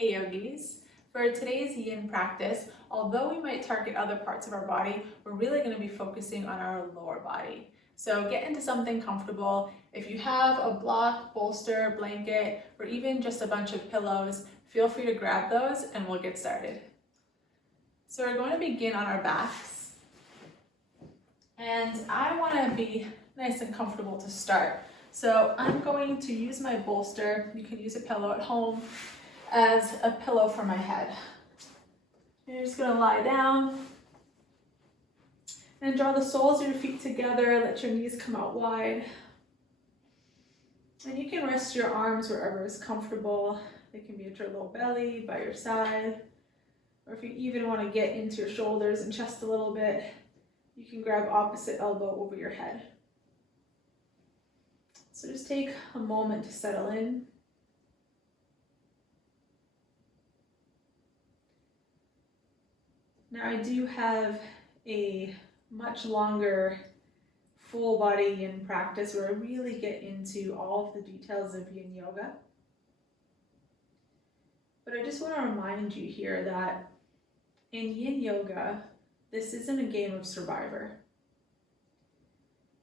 Hey yogis! For today's yin practice, although we might target other parts of our body, we're really going to be focusing on our lower body. So get into something comfortable. If you have a block, bolster, blanket, or even just a bunch of pillows, feel free to grab those and we'll get started. So we're going to begin on our backs. And I want to be nice and comfortable to start. So I'm going to use my bolster. You can use a pillow at home as a pillow for my head. You're just going to lie down and draw the soles of your feet together. Let your knees come out wide. And you can rest your arms wherever is comfortable. They can be at your low belly, by your side, or if you even want to get into your shoulders and chest a little bit, you can grab opposite elbow over your head. So just take a moment to settle in. Now I do have a much longer full body yin practice where I really get into all of the details of yin yoga. But I just want to remind you here that in yin yoga, this isn't a game of survivor.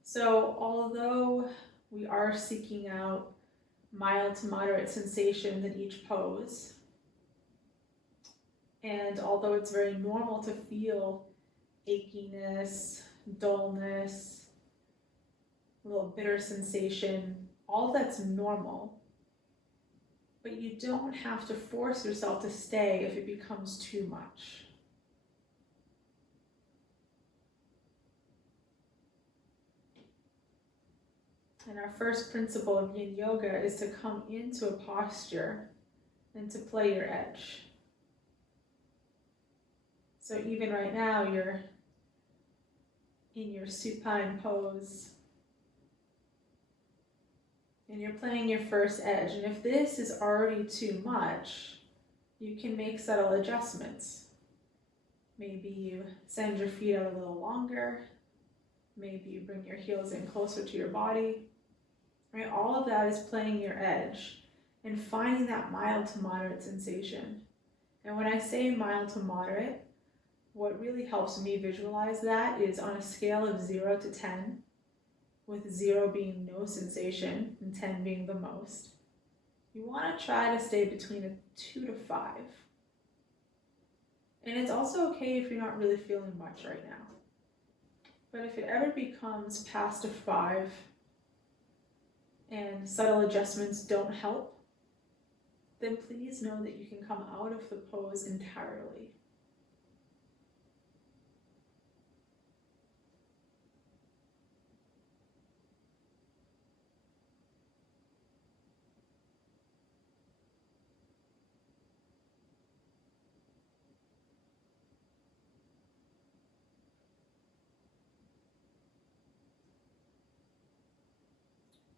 So although we are seeking out mild to moderate sensations in each pose, and although it's very normal to feel achiness, dullness, a little bitter sensation, all that's normal. But you don't have to force yourself to stay if it becomes too much. And our first principle of yin yoga is to come into a posture and to play your edge. So even right now, you're in your supine pose and you're playing your first edge. And if this is already too much, you can make subtle adjustments. Maybe you send your feet out a little longer. Maybe you bring your heels in closer to your body. Right? All of that is playing your edge and finding that mild to moderate sensation. And when I say mild to moderate, what really helps me visualize that is on a scale of 0 to 10, with 0 being no sensation and 10 being the most. You want to try to stay between a 2 to 5. And it's also okay if you're not really feeling much right now. But if it ever becomes past a 5 and subtle adjustments don't help, then please know that you can come out of the pose entirely.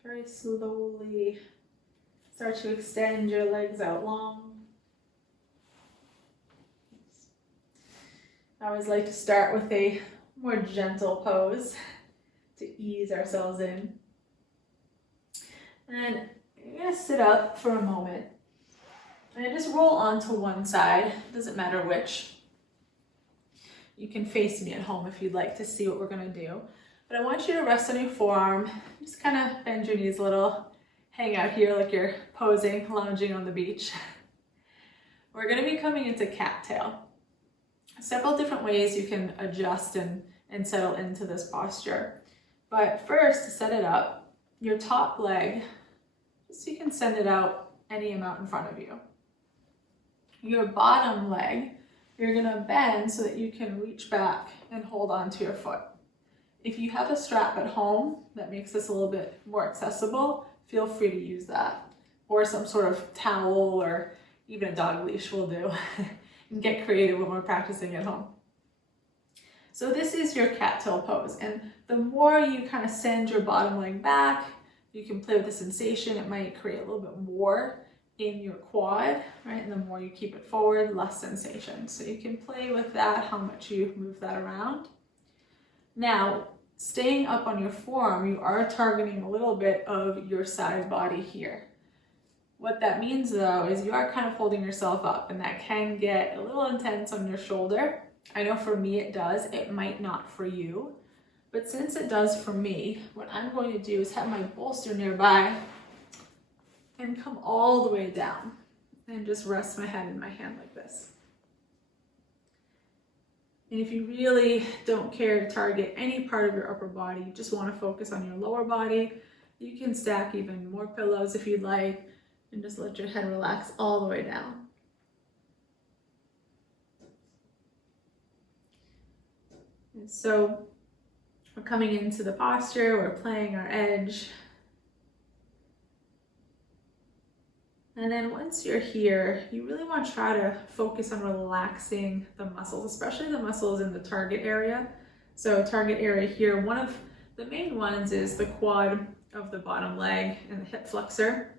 Very slowly start to extend your legs out long. I always like to start with a more gentle pose to ease ourselves in. And you're going to sit up for a moment and just roll onto one side, doesn't matter which. You can face me at home if you'd like to see what we're going to do. But I want you to rest on your forearm, just kind of bend your knees a little, hang out here like you're posing, lounging on the beach. We're going to be coming into cattail. Several different ways you can adjust and settle into this posture. But first, to set it up, your top leg, just so you can send it out any amount in front of you. Your bottom leg, you're going to bend so that you can reach back and hold on to your foot. If you have a strap at home that makes this a little bit more accessible, feel free to use that. Or some sort of towel or even a dog leash will do. And get creative when we're practicing at home. So this is your cattail pose. And the more you kind of send your bottom leg back, you can play with the sensation. It might create a little bit more in your quad, right? And the more you keep it forward, less sensation. So you can play with that, how much you move that around. Now, staying up on your forearm, you are targeting a little bit of your side body here. What that means though is you are kind of holding yourself up, and that can get a little intense on your shoulder. I know for me it does, it might not for you, but since it does for me, what I'm going to do is have my bolster nearby and come all the way down and just rest my head in my hand like this. And if you really don't care to target any part of your upper body, you just want to focus on your lower body, you can stack even more pillows if you'd like, and just let your head relax all the way down. And so we're coming into the posture, we're playing our edge. And then once you're here, you really want to try to focus on relaxing the muscles, especially the muscles in the target area. So target area here, one of the main ones is the quad of the bottom leg and the hip flexor.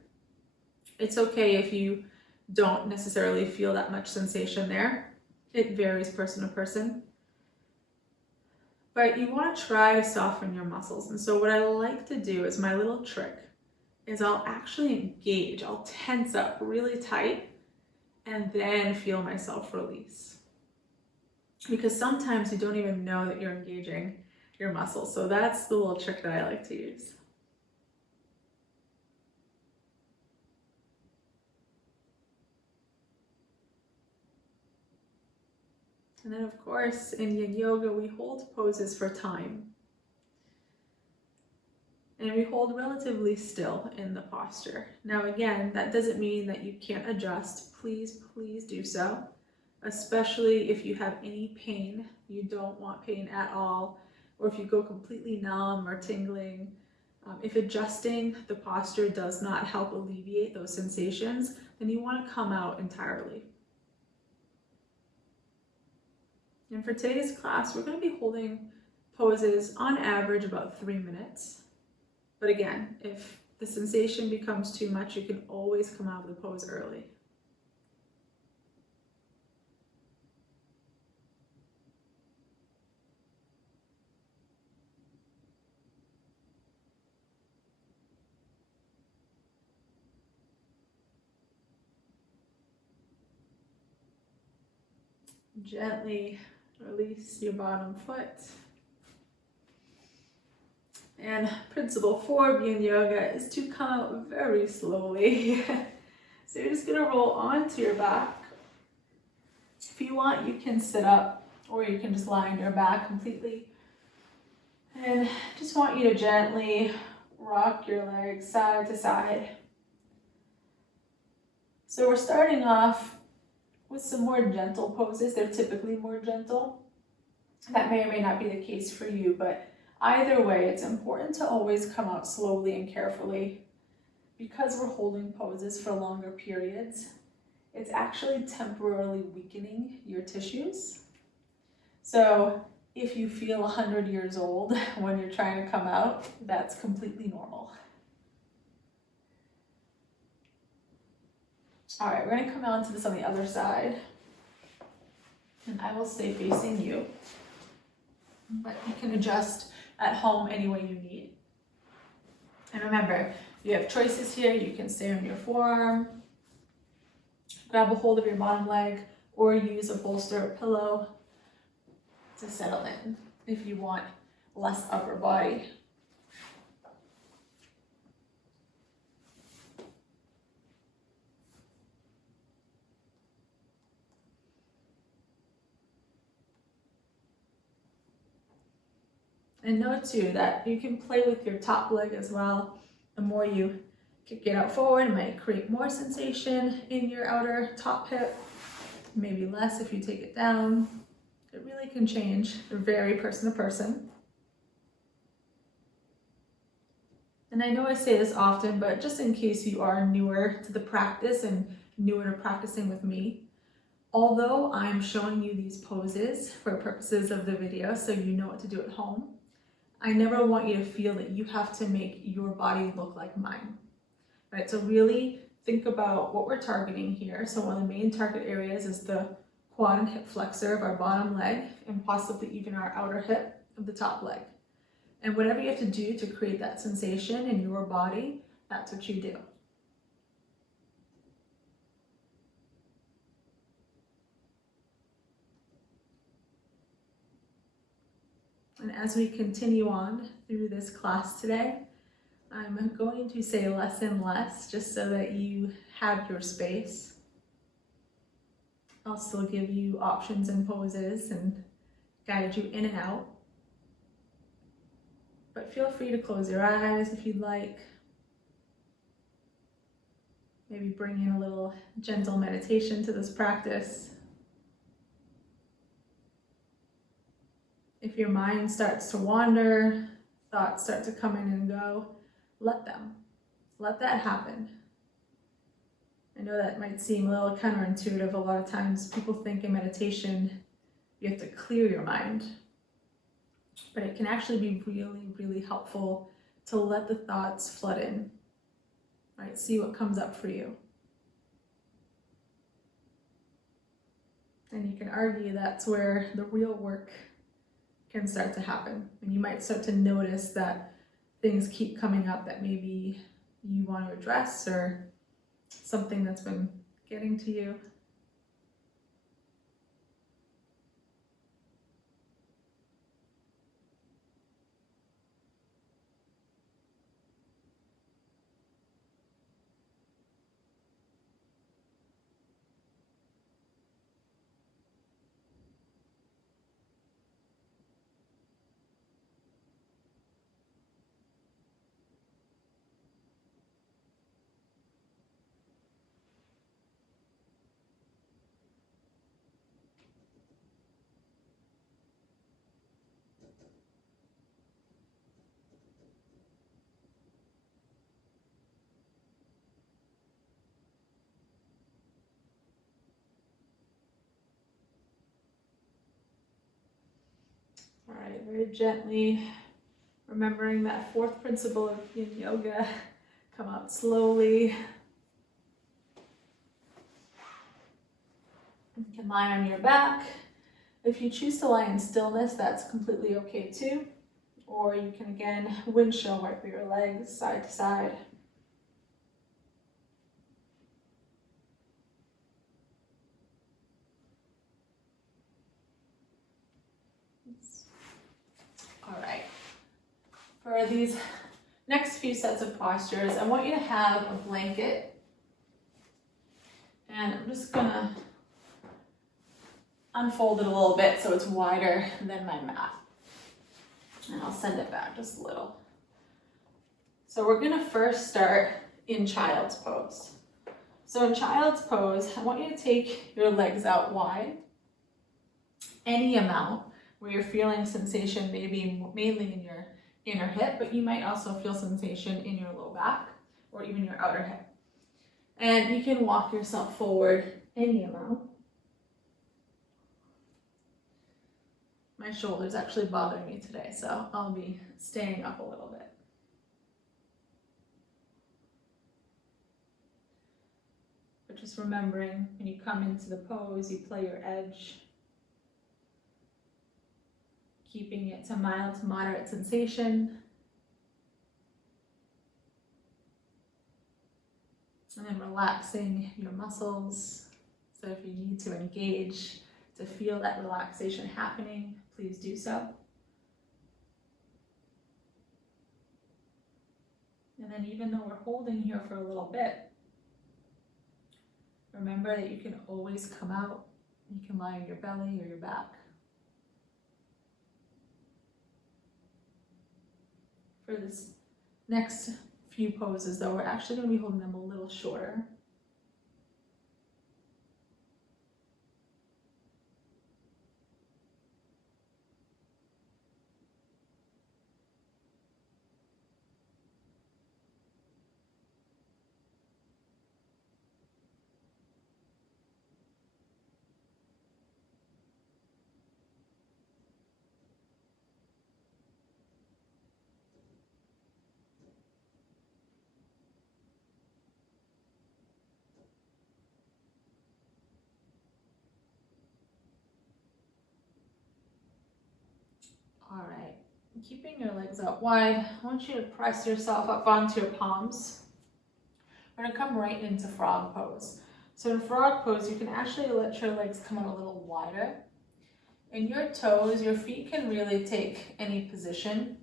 It's okay if you don't necessarily feel that much sensation there. It varies person to person. But you want to try to soften your muscles. And so what I like to do is my little trick is I'll actually engage, I'll tense up really tight and then feel myself release. Because sometimes you don't even know that you're engaging your muscles. So that's the little trick that I like to use. And then of course, in yin yoga, we hold poses for time. And we hold relatively still in the posture. Now again, that doesn't mean that you can't adjust. Please, please do so. Especially if you have any pain, you don't want pain at all, or if you go completely numb or tingling. If adjusting the posture does not help alleviate those sensations, then you want to come out entirely. And for today's class, we're going to be holding poses on average about 3 minutes. But again, if the sensation becomes too much, you can always come out of the pose early. Gently release your bottom foot. And principle 4 of yin yoga is to come out very slowly. So you're just gonna roll onto your back. If you want, you can sit up, or you can just lie on your back completely. And just want you to gently rock your legs side to side. So we're starting off with some more gentle poses. They're typically more gentle. That may or may not be the case for you, but either way, it's important to always come out slowly and carefully. Because we're holding poses for longer periods, it's actually temporarily weakening your tissues. So if you feel 100 years old when you're trying to come out, that's completely normal. All right, we're gonna come on to this on the other side. And I will stay facing you. But you can adjust at home any way you need. And remember, you have choices here. You can stay on your forearm, grab a hold of your bottom leg, or use a bolster or pillow to settle in if you want less upper body. And note too that you can play with your top leg as well. The more you kick it out forward, it might create more sensation in your outer top hip, maybe less if you take it down. It really can change, vary person to person. And I know I say this often, but just in case you are newer to the practice and newer to practicing with me, although I'm showing you these poses for purposes of the video so you know what to do at home, I never want you to feel that you have to make your body look like mine, right? So really think about what we're targeting here. So one of the main target areas is the quad and hip flexor of our bottom leg, and possibly even our outer hip of the top leg. And whatever you have to do to create that sensation in your body, that's what you do. And as we continue on through this class today, I'm going to say less and less just so that you have your space. I'll still give you options and poses and guide you in and out. But feel free to close your eyes if you'd like. Maybe bring in a little gentle meditation to this practice. If your mind starts to wander, thoughts start to come in and go, let them. Let that happen. I know that might seem a little counterintuitive. A lot of times people think in meditation you have to clear your mind. But it can actually be really, really helpful to let the thoughts flood in. Right? See what comes up for you. And you can argue that's where the real work can start to happen. And you might start to notice that things keep coming up that maybe you want to address or something that's been getting to you. All right, very gently, remembering that fourth principle of yin yoga, come out slowly. You can lie on your back. If you choose to lie in stillness, that's completely okay too. Or you can again windshield wiper your legs side to side. All right. For these next few sets of postures, I want you to have a blanket. And I'm just gonna unfold it a little bit so it's wider than my mat. And I'll send it back just a little. So we're gonna first start in child's pose. So in child's pose, I want you to take your legs out wide, any amount where you're feeling sensation, maybe mainly in your inner hip, but you might also feel sensation in your low back or even your outer hip. And you can walk yourself forward any amount. My shoulder's actually bothering me today, so I'll be staying up a little bit. But just remembering when you come into the pose, you play your edge, keeping it to mild to moderate sensation. And then relaxing your muscles. So if you need to engage to feel that relaxation happening, please do so. And then even though we're holding here for a little bit, remember that you can always come out. You can lie on your belly or your back. For this next few poses though, we're actually going to be holding them a little shorter. All right, keeping your legs out wide, I want you to press yourself up onto your palms. We're gonna come right into frog pose. So in frog pose, you can actually let your legs come out a little wider. In your toes, your feet can really take any position.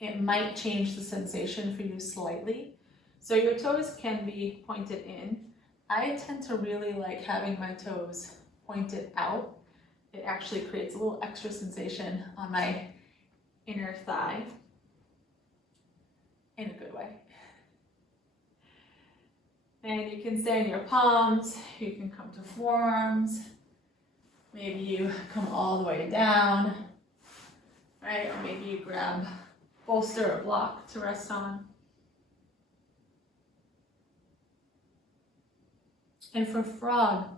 It might change the sensation for you slightly. So your toes can be pointed in. I tend to really like having my toes pointed out. It actually creates a little extra sensation on my inner thigh in a good way. And you can stay in your palms, you can come to forearms, maybe you come all the way down, right? Or maybe you grab bolster or block to rest on. And for frog,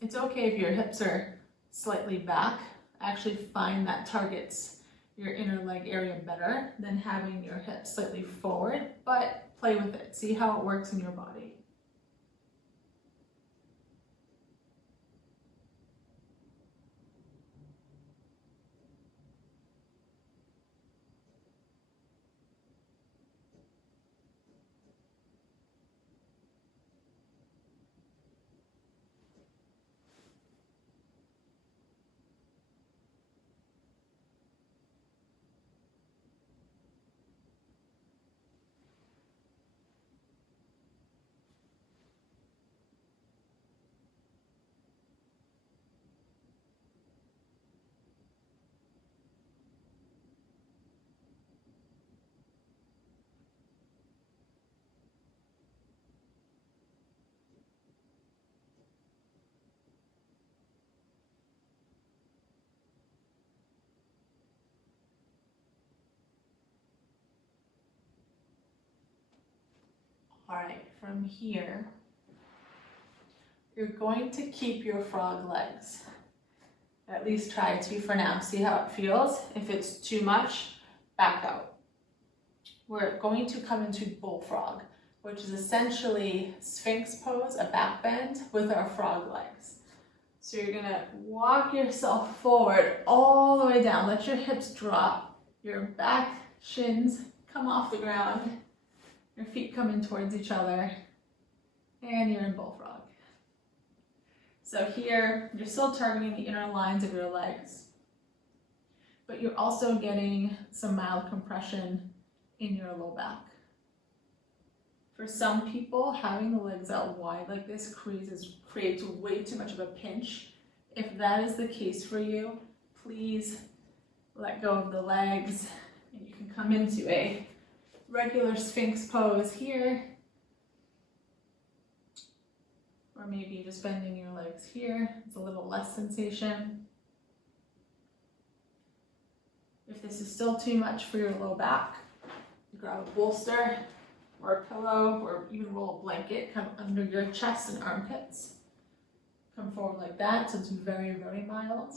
it's okay if your hips are slightly back. I actually find that targets your inner leg area better than having your hips slightly forward, but play with it. See how it works in your body. All right, from here, you're going to keep your frog legs. At least try to for now. See how it feels. If it's too much, back out. We're going to come into bullfrog, which is essentially Sphinx pose, a back bend with our frog legs. So you're gonna walk yourself forward all the way down. Let your hips drop, your back shins come off the ground, your feet come in towards each other, and you're in bullfrog. So here, you're still targeting the inner lines of your legs, but you're also getting some mild compression in your low back. For some people, having the legs out wide like this creates way too much of a pinch. If that is the case for you, please let go of the legs and you can come into a regular Sphinx pose here. Or maybe just bending your legs here. It's a little less sensation. If this is still too much for your low back, grab a bolster or a pillow or even roll a blanket, come under your chest and armpits. Come forward like that, so it's very, very mild.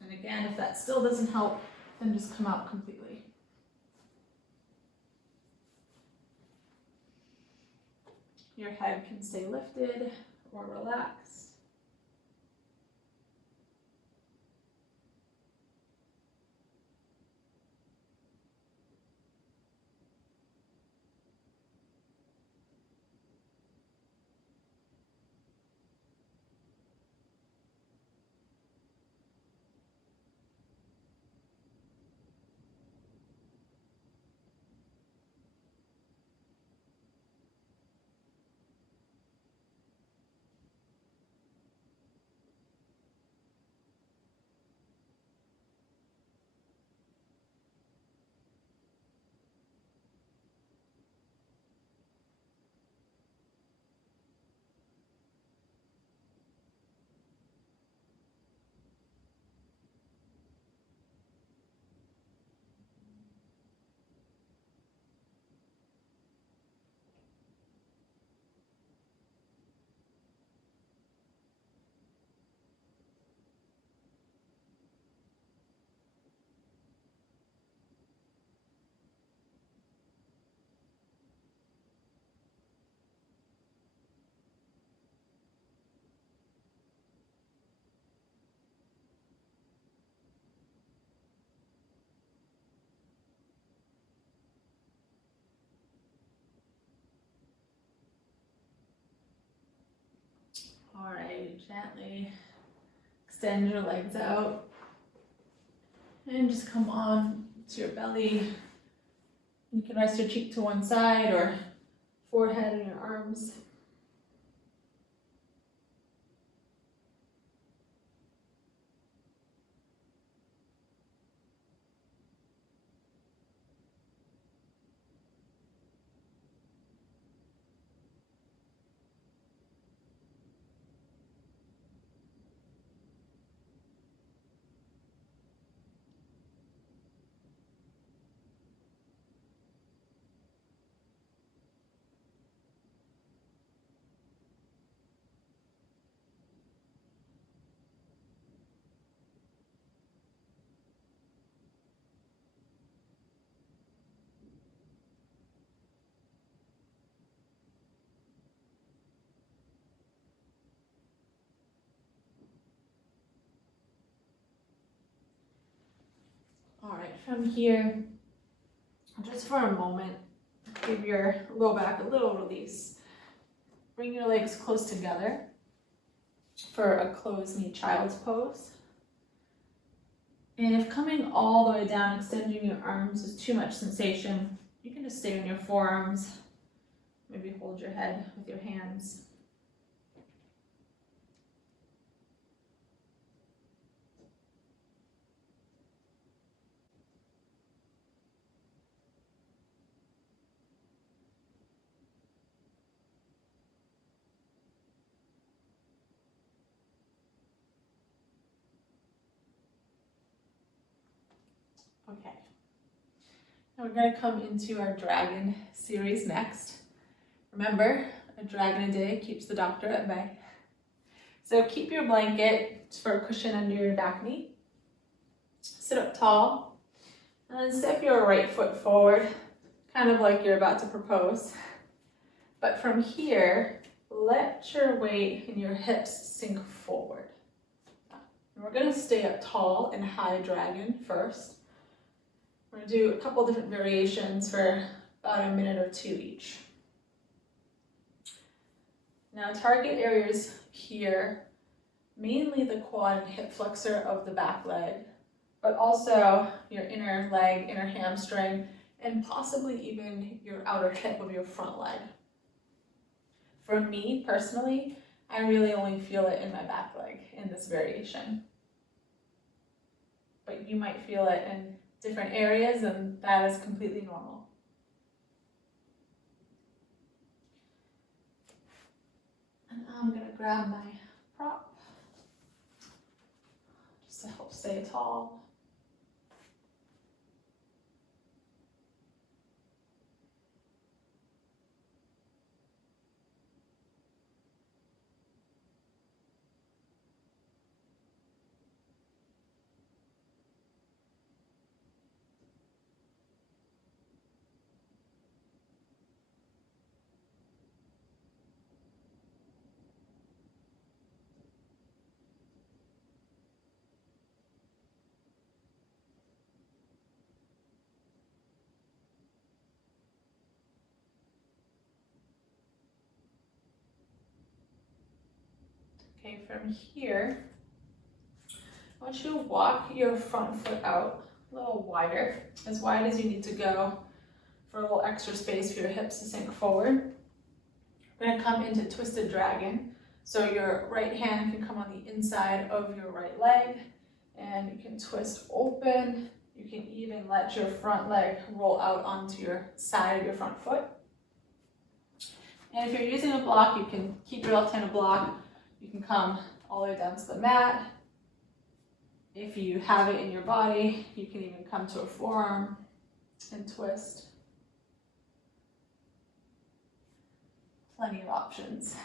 And again, if that still doesn't help, then just come out completely. Your head can stay lifted or relaxed. All right, gently Extend your legs out. And just come on to your belly. You can rest your cheek to one side or forehead and your arms. All right, from here, just for a moment, give your low back a little release. Bring your legs close together for a closed knee child's pose. And if coming all the way down, extending your arms is too much sensation, you can just stay on your forearms. Maybe hold your head with your hands. Okay. Now we're going to come into our dragon series next. Remember, a dragon a day keeps the doctor at bay. So keep your blanket for a cushion under your back knee. Sit up tall and then step your right foot forward, kind of like you're about to propose. But from here, let your weight in your hips sink forward. And we're going to stay up tall in high dragon first. We're going to do a couple different variations for about a minute or two each. Now target areas here, mainly the quad and hip flexor of the back leg, but also your inner leg, inner hamstring, and possibly even your outer hip of your front leg. For me personally, I really only feel it in my back leg in this variation. But you might feel it in different areas, and that is completely normal. And I'm gonna grab my prop just to help stay tall. Okay, from here, I want you to walk your front foot out a little wider, as wide as you need to go for a little extra space for your hips to sink forward. We're going to come into twisted dragon. So your right hand can come on the inside of your right leg, and you can twist open. You can even let your front leg roll out onto your side of your front foot. And if you're using a block, you can keep your left hand a block. You can come all the way down to the mat. If you have it in your body, you can even come to a forearm and twist. Plenty of options.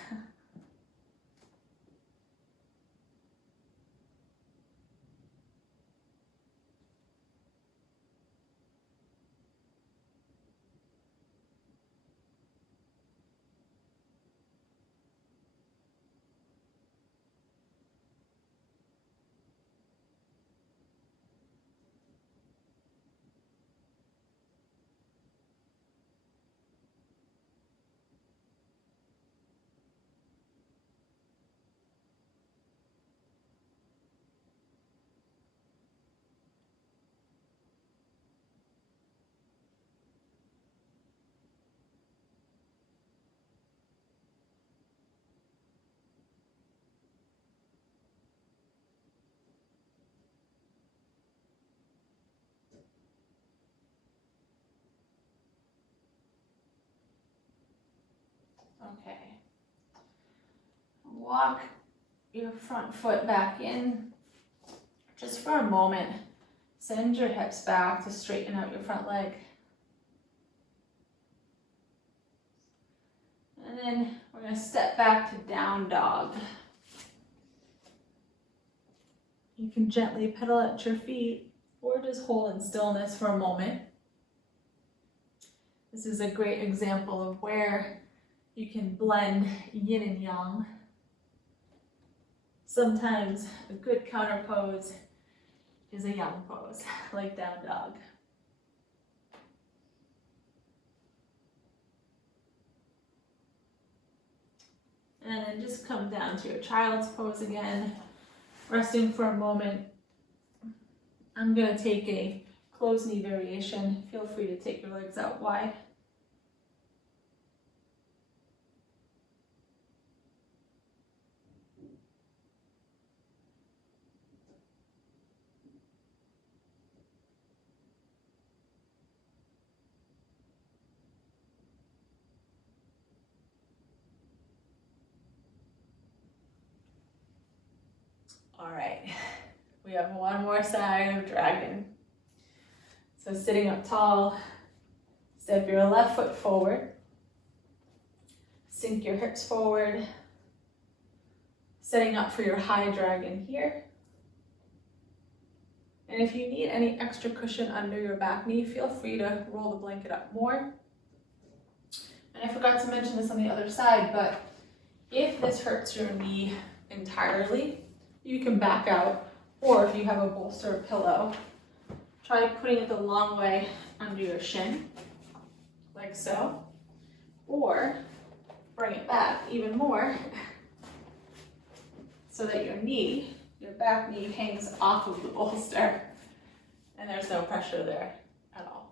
Okay. Walk your front foot back in just for a moment. Send your hips back to straighten out your front leg. And then we're going to step back to down dog. You can gently pedal at your feet or just hold in stillness for a moment. This is a great example of where you can blend yin and yang. Sometimes a good counter pose is a yang pose, like down dog. And then just come down to your child's pose again, resting for a moment. I'm going to take a closed knee variation. Feel free to take your legs out wide. All right, we have one more side of dragon. So sitting up tall, step your left foot forward, sink your hips forward, setting up for your high dragon here. And if you need any extra cushion under your back knee, feel free to roll the blanket up more. And I forgot to mention this on the other side, but if this hurts your knee entirely, you can back out, or if you have a bolster or pillow, try putting it the long way under your shin, like so, or bring it back even more so that your back knee hangs off of the bolster and there's no pressure there at all.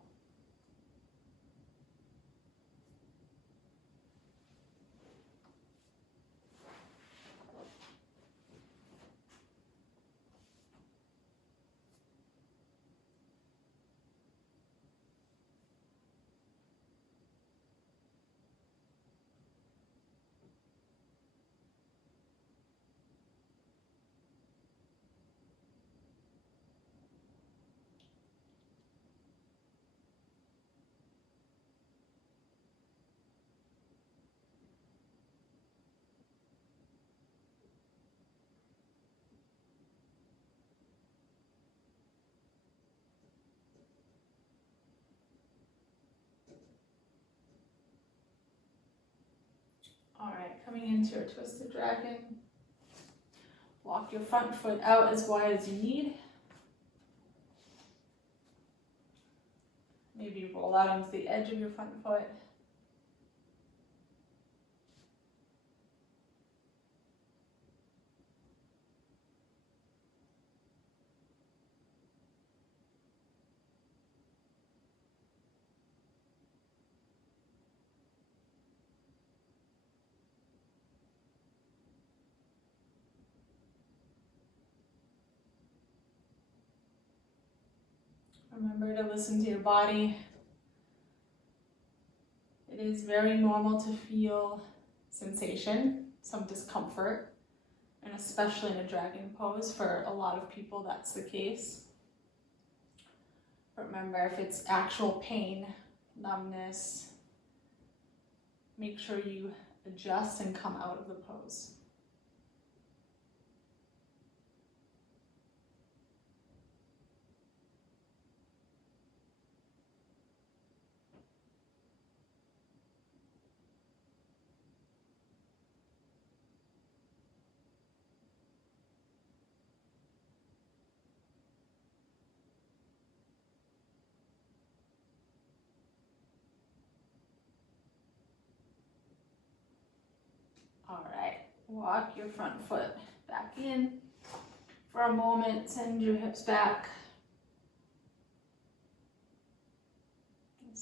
All right, coming into your twisted dragon. Walk your front foot out as wide as you need. Maybe roll out onto the edge of your front foot. Remember to listen to your body. It is very normal to feel sensation, some discomfort, and especially in a dragon pose, for a lot of people that's the case. But remember, if it's actual pain, numbness, make sure you adjust and come out of the pose. All right, walk your front foot back in. For a moment, send your hips back.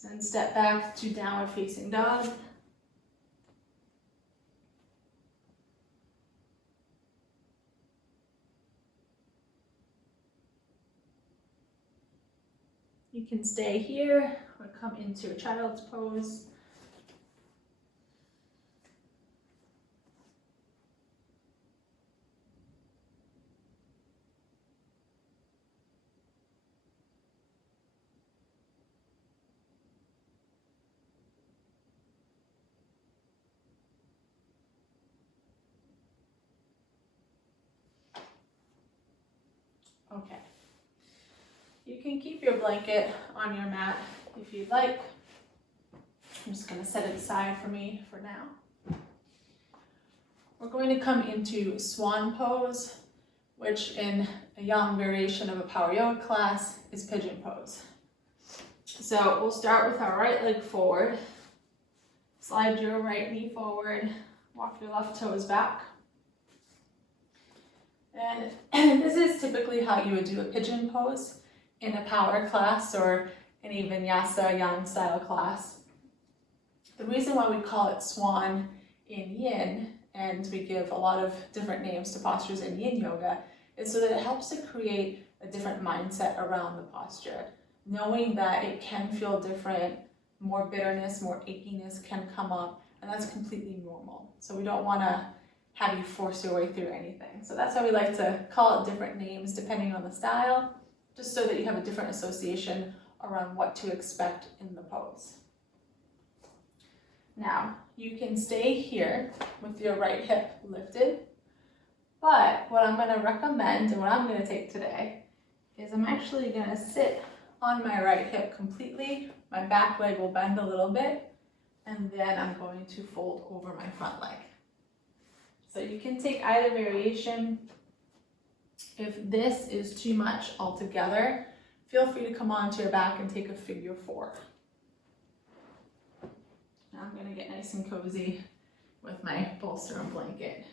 Then step back to downward facing dog. You can stay here or come into a child's pose. Okay. You can keep your blanket on your mat if you'd like. I'm just going to set it aside for me for now. We're going to come into swan pose, which in a young variation of a power yoga class is pigeon pose. So we'll start with our right leg forward. Slide your right knee forward, walk your left toes back. And this is typically how you would do a pigeon pose in a power class or any vinyasa yang style class. The reason why we call it swan in yin, and we give a lot of different names to postures in yin yoga, is so that it helps to create a different mindset around the posture. Knowing that it can feel different, more bitterness, more achiness can come up, and that's completely normal. So we don't want to have you force your way through anything. So that's why we like to call it different names depending on the style, just so that you have a different association around what to expect in the pose. Now, you can stay here with your right hip lifted, but what I'm going to recommend and what I'm going to take today is I'm actually going to sit on my right hip completely. My back leg will bend a little bit, and then I'm going to fold over my front leg. So you can take either variation. If this is too much altogether, feel free to come onto your back and take a figure 4. Now I'm going to get nice and cozy with my bolster and blanket.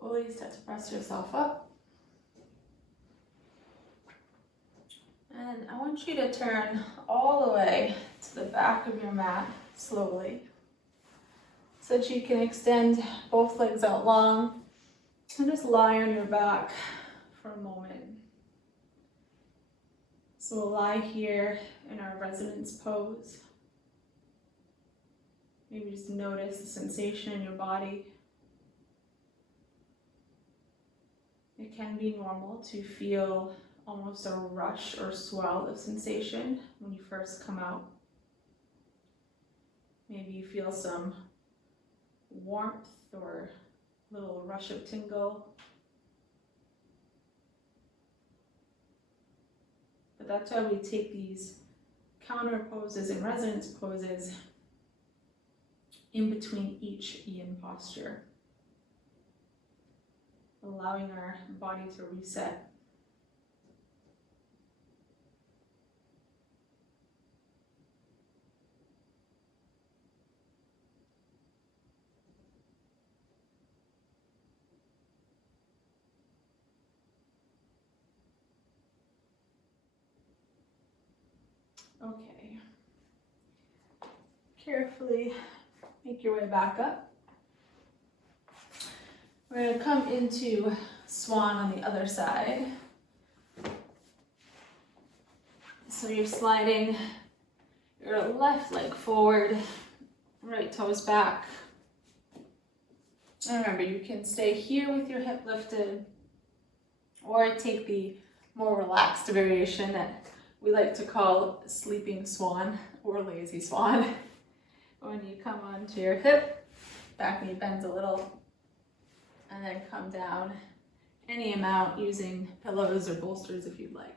Slowly start to press yourself up. And I want you to turn all the way to the back of your mat slowly, so that you can extend both legs out long and just lie on your back for a moment. So we'll lie here in our resonance pose. Maybe just notice the sensation in your body. It can be normal to feel almost a rush or swell of sensation when you first come out. Maybe you feel some warmth or a little rush of tingle. But that's why we take these counter poses and resonance poses in between each yin posture, allowing our body to reset. Okay. Carefully make your way back up. We're going to come into swan on the other side. So you're sliding your left leg forward, right toes back. And remember, you can stay here with your hip lifted, or take the more relaxed variation that we like to call sleeping swan or lazy swan. When you come onto your hip, back knee bends a little, and then come down any amount using pillows or bolsters if you'd like.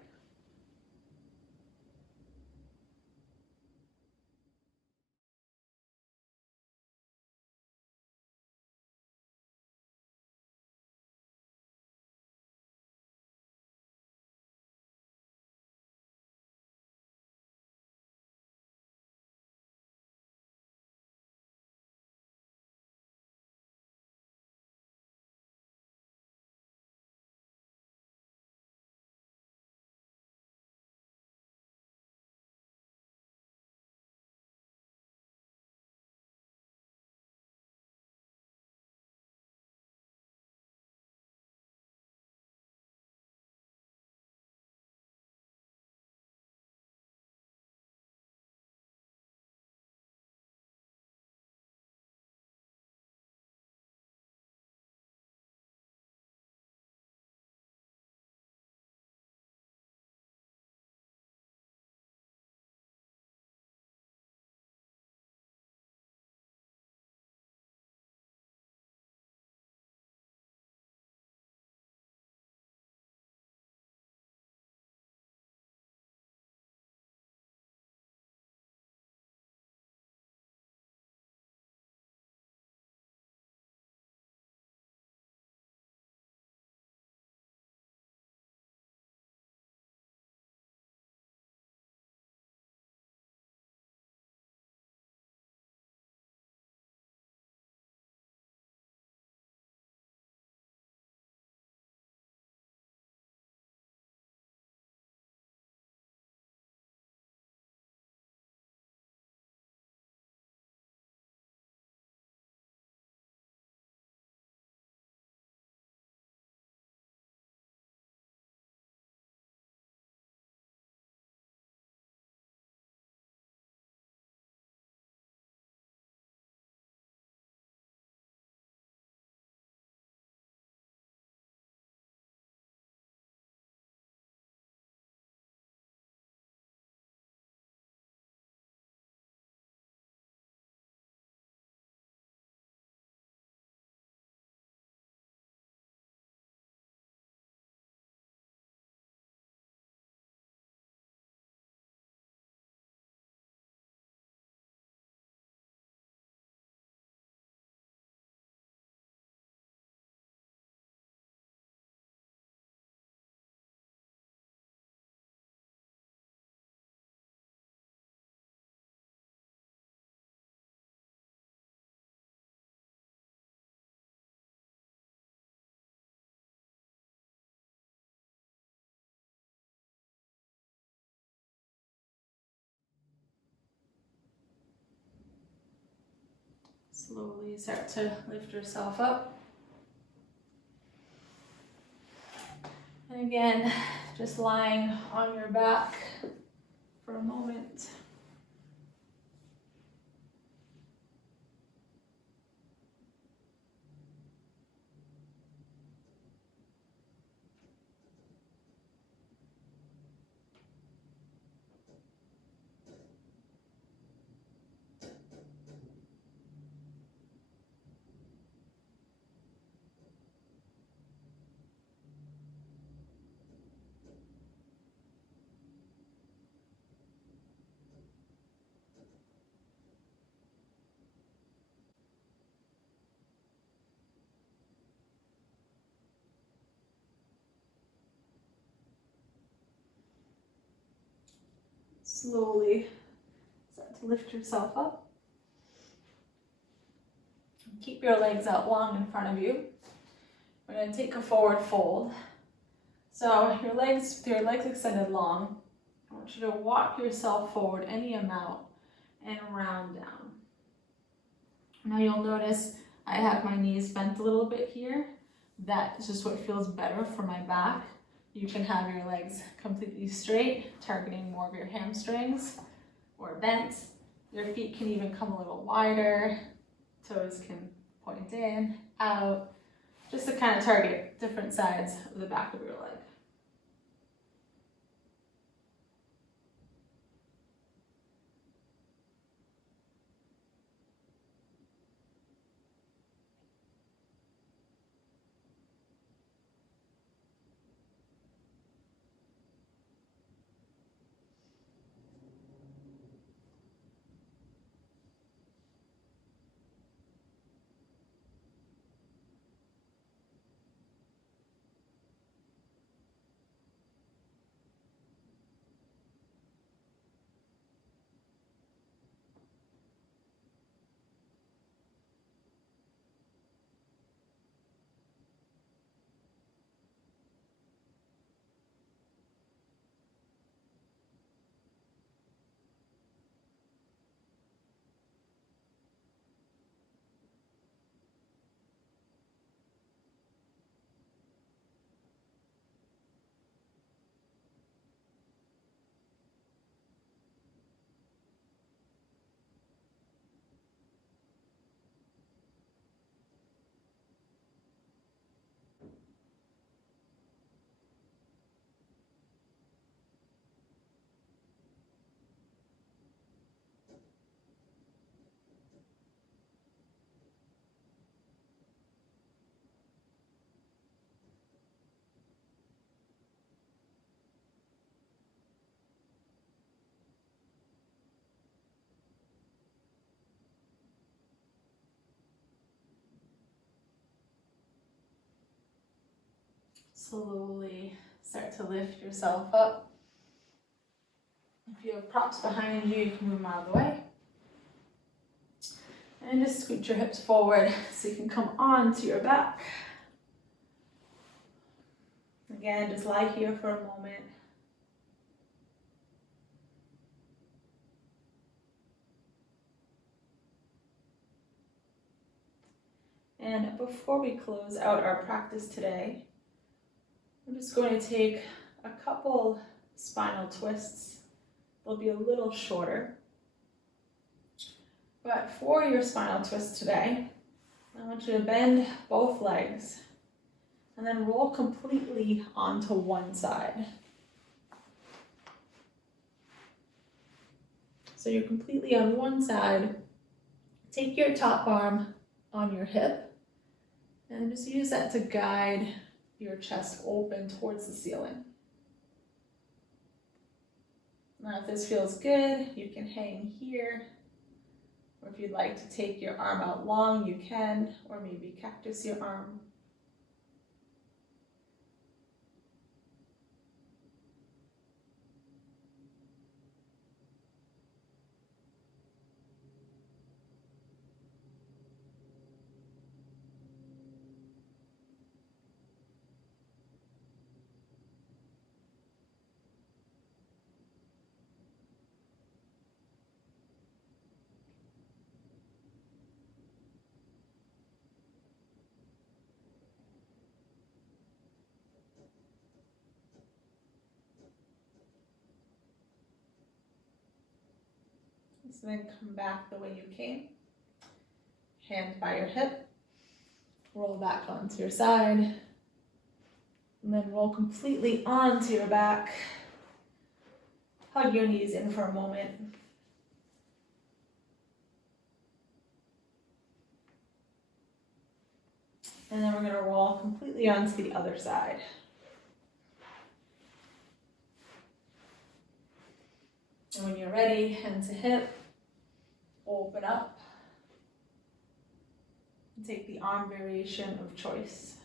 Slowly start to lift yourself up. And again, just lying on your back for a moment. Slowly start to lift yourself up. Keep your legs out long in front of you. We're going to take a forward fold. So your legs, with your legs extended long, I want you to walk yourself forward any amount and round down. Now you'll notice I have my knees bent a little bit here. That is just what feels better for my back. You can have your legs completely straight, targeting more of your hamstrings, or bent. Your feet can even come a little wider. Toes can point in, out, just to kind of target different sides of the back of your leg. Slowly start to lift yourself up. If you have props behind you, you can move them out of the way. And just scoot your hips forward so you can come onto your back. Again, just lie here for a moment. And before we close out our practice today, I'm just going to take a couple spinal twists. They'll be a little shorter. But for your spinal twist today, I want you to bend both legs and then roll completely onto one side. So you're completely on one side. Take your top arm on your hip and just use that to guide your chest open towards the ceiling. Now if this feels good, you can hang here. Or if you'd like to take your arm out long, you can, or maybe cactus your arm. So then come back the way you came. Hand by your hip. Roll back onto your side. And then roll completely onto your back. Hug your knees in for a moment. And then we're going to roll completely onto the other side. And when you're ready, hand to hip. Open up and take the arm variation of choice.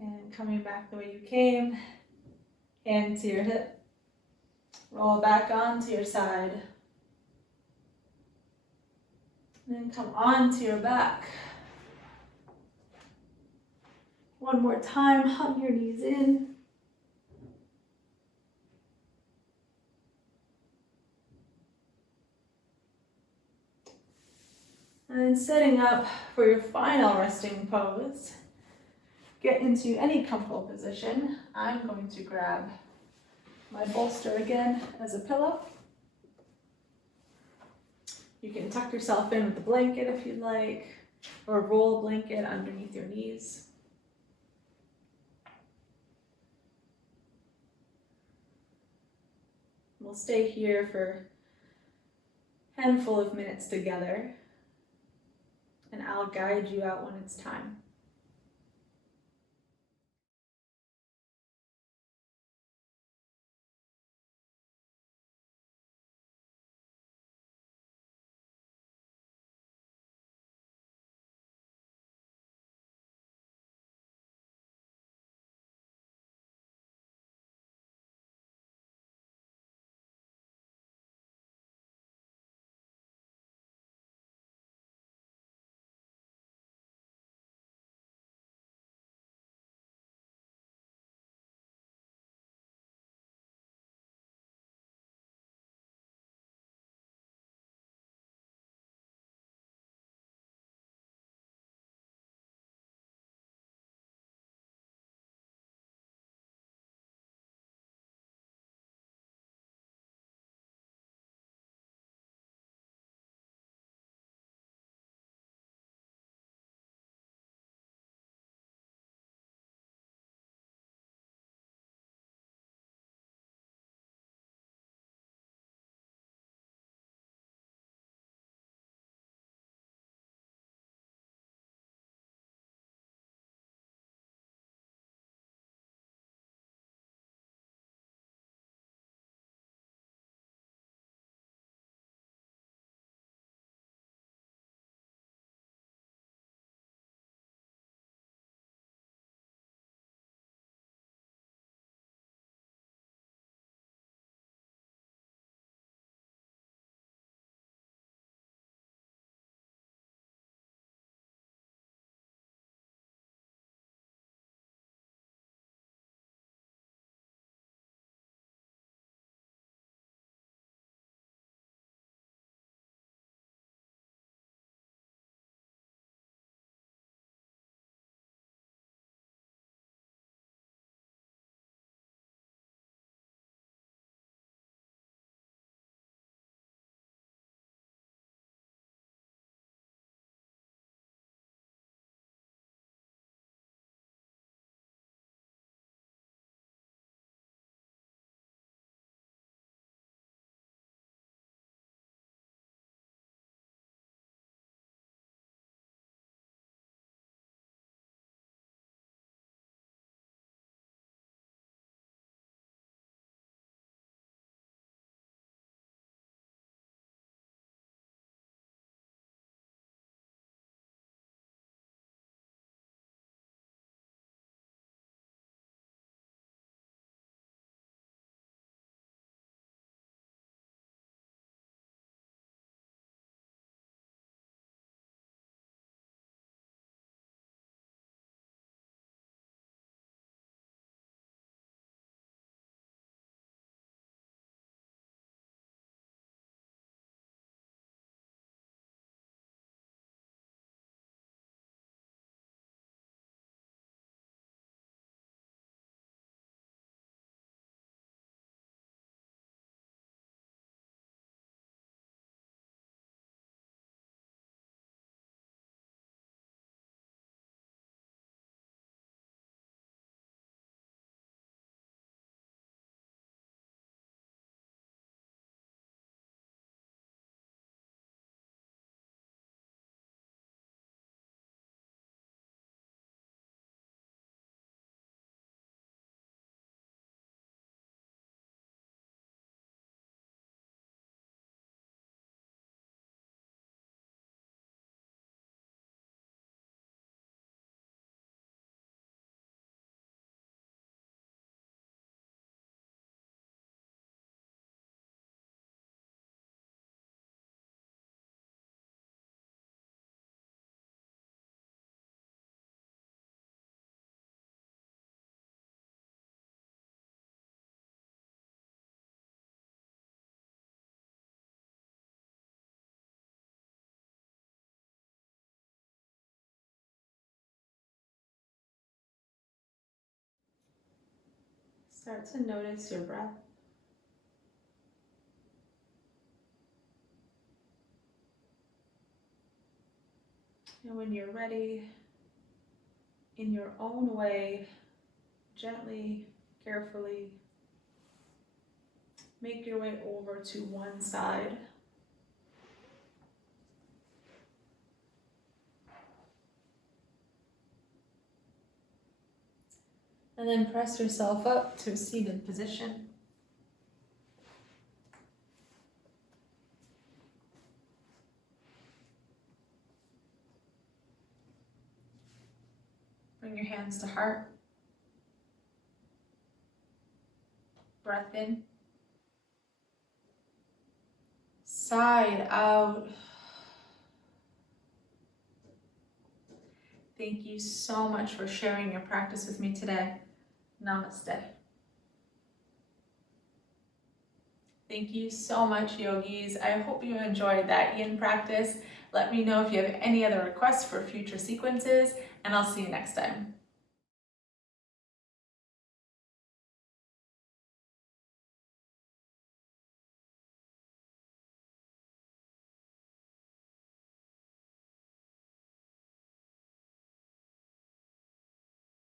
And coming back the way you came, hand to your hip. Roll back onto your side. And then come onto your back. One more time, hug your knees in. And then setting up for your final resting pose. Get into any comfortable position. I'm going to grab my bolster again as a pillow. You can tuck yourself in with the blanket if you'd like, or roll a blanket underneath your knees. We'll stay here for a handful of minutes together, and I'll guide you out when it's time. Start to notice your breath. And when you're ready, in your own way, gently, carefully, make your way over to one side. And then press yourself up to a seated position. Bring your hands to heart. Breath in. Side out. Thank you so much for sharing your practice with me today. Namaste. Thank you so much, yogis. I hope you enjoyed that yin practice. Let me know if you have any other requests for future sequences, and I'll see you next time.